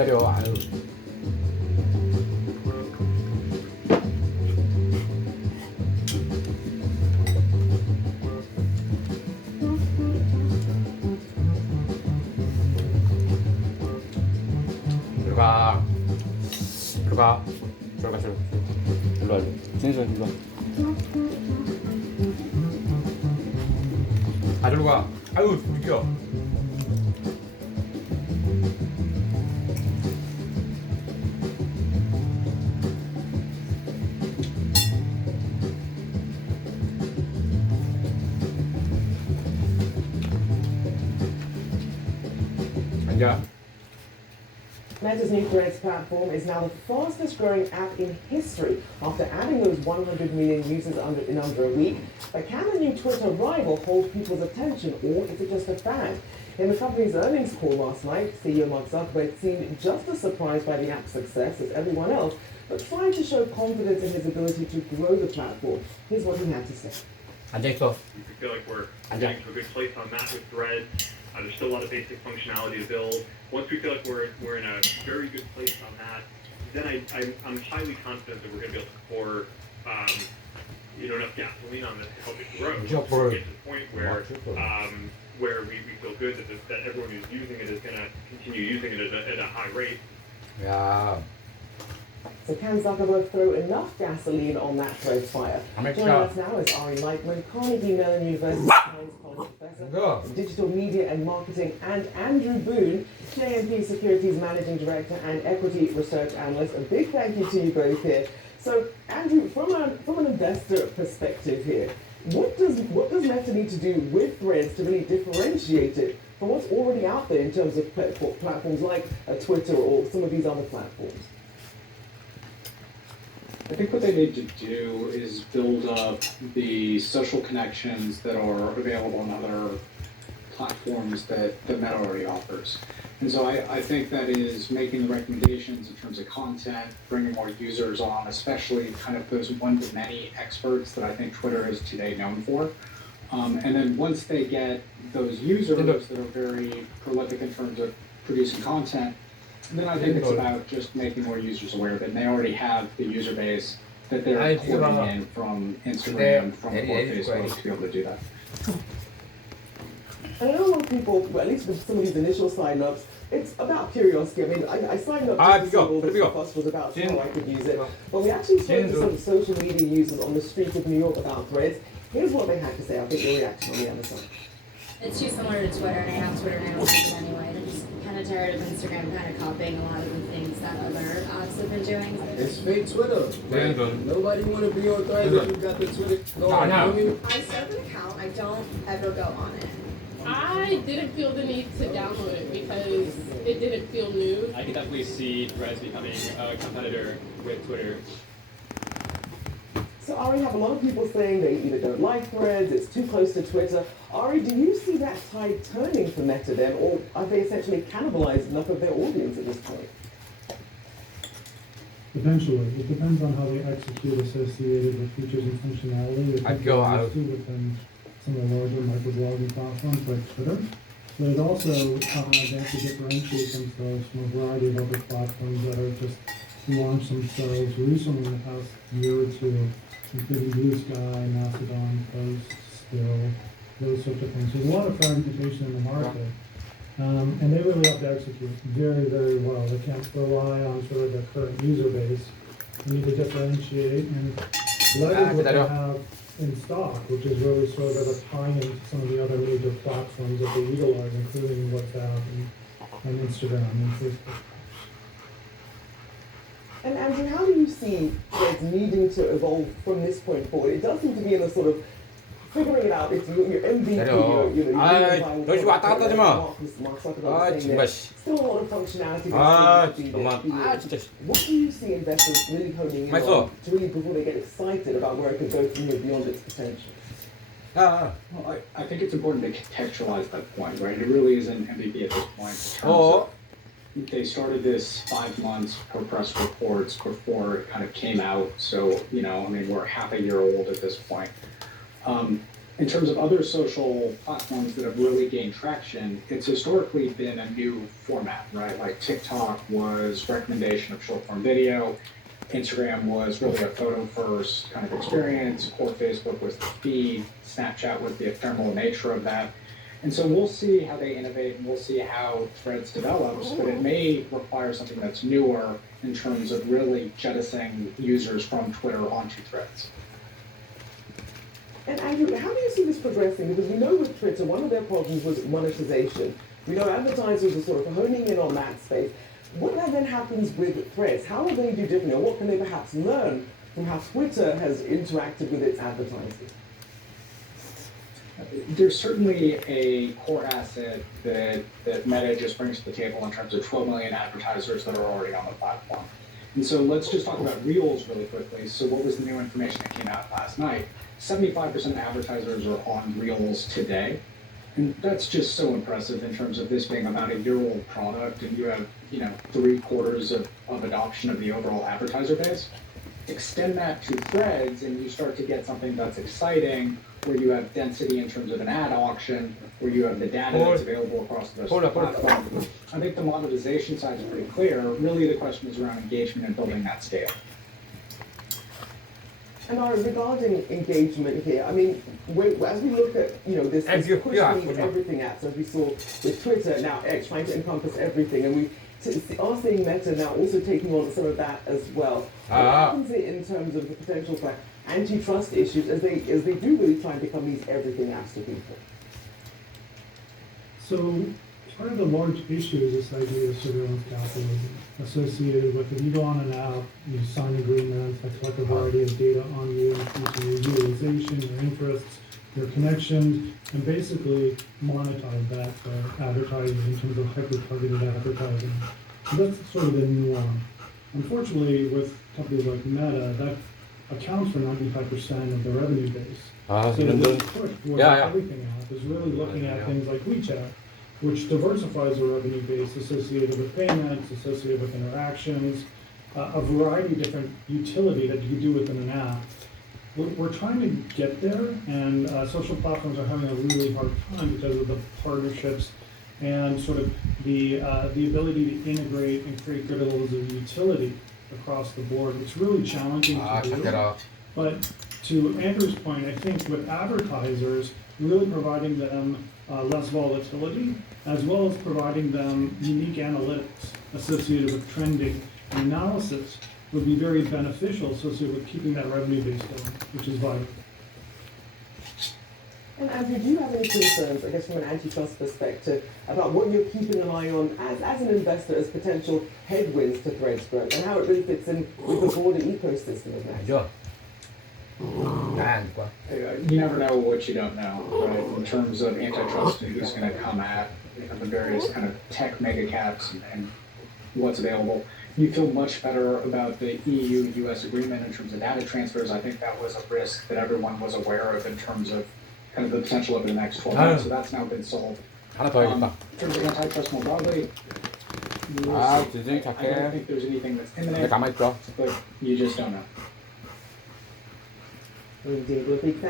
기다려. 아유. 들어가. 들어가. 들어가. 일로 와. 진수 일로 와. 아, 일로 가. 아유, 웃겨. 앉아. Meta's new Threads platform is now the fastest growing app in history after adding those 100 million users in under a week. But can the new Twitter rival hold people's attention, or is it just a fad? In the company's earnings call last night, CEO Mark Zuckerberg seemed just as surprised by the app's success as everyone else, but trying to show confidence in his ability to grow the platform. Here's what he had to say. 앉아있어. We feel like we're getting to a good place on that with Threads. There's still a lot of basic functionality to build. Once we feel like we're in a very good place on that, then I'm highly confident that we're going to be able to pour enough gasoline on this to help it grow. To get to the point where we feel good that everyone who's using it is going to continue using it at a high rate. 야. So can Zuckerberg throw enough gasoline on that Threads fire? Joining us now is Ari Lightman, Carnegie Mellon University Science College Professor of Digital Media and Marketing, and Andrew Boone, JMP Securities Managing Director and Equity Research Analyst. A big thank you to you both here. So, Andrew, from an investor perspective here, what does Meta need to do with Threads to really differentiate it from what's already out there in terms of platforms like Twitter or some of these other platforms? I think what they need to do is build up the social connections that are available on other platforms that Meta already offers. And so I think that is making the recommendations in terms of content, bringing more users on, especially kind of those one-to-many experts that I think Twitter is today known for. And then once they get those users that are very prolific in terms of producing content, then I think it's about just making more users aware of it. And they already have the user base that they're pouring in from Instagram, from Facebook to be able to do that. And I know a lot of people, well, at least with some of these initial sign-ups, it's about curiosity. I mean, I signed up just to see all this fuss was about, so I could use it. But we actually spoke to some social media users on the streets of New York about Threads. Here's what they had to say. I'll get your reaction on the other side. It's too similar to Twitter, and I have Twitter and I don't use it anyway. I'm just kind of tired of Instagram kind of copying a lot of the things that other apps have been doing. It's fake Twitter. Nobody want to be on Threads if you got the Twitter going. I set up an account. I don't ever go on it. I didn't feel the need to download it because it didn't feel new. I can definitely see Threads becoming a competitor with Twitter. So Ari, you have a lot of people saying they either don't like Threads, it's too close to Twitter. Ari, do you see that tide turning for Meta then, or are they essentially cannibalized enough of their audience at this point? Eventually. It depends on how they execute associated with features and functionality. I'd go out. Within some of the larger microblogging platforms like Twitter. But it also, they have to differentiate themselves from a variety of other platforms that are just launched themselves recently in the past year or two, including Blue Sky, Mastodon, Post, Still, those sorts of things. So there's a lot of fragmentation in the market. And they really have to execute very, very well. They can't rely on sort of their current user base. They need to differentiate and leverage what they have in stock, which is really sort of a tie into some of the other major platforms that they utilize, including WhatsApp and Instagram and Facebook. And Andrew, how do you see Threads needing to evolve from this point forward? It does seem to be in a sort of figuring it out. It's your MVP. 너 지금 왔다 갔다 하지 마. 정말 Still a lot of functionality. 진짜. What do you see investors really honing in on to really before they get excited about where it could go from here beyond its potential? Well, I think it's important to contextualize that point, right? It really is an MVP at this point. In terms of, they started this 5 months per press reports before it kind of came out. So, I mean, we're half a year old at this point. In terms of other social platforms that have really gained traction, it's historically been a new format, right? Like TikTok was recommendation of short form video. Instagram was really a photo first kind of experience. Core Facebook was the feed. Snapchat was the ephemeral nature of that. And so we'll see how they innovate and we'll see how Threads develops, but it may require something that's newer in terms of really jettisoning users from Twitter onto Threads. And Andrew, how do you see this progressing? Because we know with Twitter, one of their problems was monetization. We know advertisers are sort of honing in on that space. What then happens with Threads? How are they do differently, or what can they perhaps learn from how Twitter has interacted with its advertising? There's certainly a core asset that Meta just brings to the table in terms of 12 million advertisers that are already on the platform. And so let's just talk about Reels really quickly. So what was the new information that came out last night? 75% of advertisers are on Reels today. And that's just so impressive in terms of this being about a year-old product, and you have, 3/4 of adoption of the overall advertiser base. Extend that to Threads, and you start to get something that's exciting, where you have density in terms of an ad auction, where you have the data that's available across the rest of the platform. I think the monetization side is pretty clear. Really, the question is around engagement and building that scale. And regarding engagement here, I mean, as we look at, this push everything apps, as we saw with Twitter, now X trying to encompass everything, and we are seeing Meta now also taking on some of that as well. What happens in terms of the potential for antitrust issues as they do really try and become these everything apps to people? So part of the large issue is this idea of surveillance capitalism associated with if you go on an app, you sign agreements that collect a variety of data on you, including your utilization, your interests, your connections, and basically monetize that for advertising in terms of hyper-targeted advertising. So that's sort of the norm. Unfortunately, with companies like Meta, that accounts for 95% of the revenue base. So the push towards everything app is really looking at things like WeChat, which diversifies the revenue base associated with payments, associated with interactions, a variety of different utility that you can do within an app. We're trying to get there, and social platforms are having a really hard time because of the partnerships and sort of the ability to integrate and create good levels of utility across the board. It's really challenging to do. But to Andrew's point, I think with advertisers, really providing them less volatility, as well as providing them unique analytics associated with trending and analysis would be very beneficial associated with keeping that revenue base going, which is vital. And Andrew, do you have any concerns, I guess from an antitrust perspective, about what you're keeping an eye on as an investor as potential headwinds to Threads growth, and how it really fits in with the broader ecosystem of that? You never know what you don't know, right? In terms of antitrust and who's going to come at the various kind of tech mega caps and what's available. You feel much better about the EU-US agreement in terms of data transfers. I think that was a risk that everyone was aware of in terms of kind of the potential over the next 12 months. So that's now been solved. In terms of antitrust more broadly, I don't think there's anything that's imminent, but you just don't know. Indeed, well, big thanks.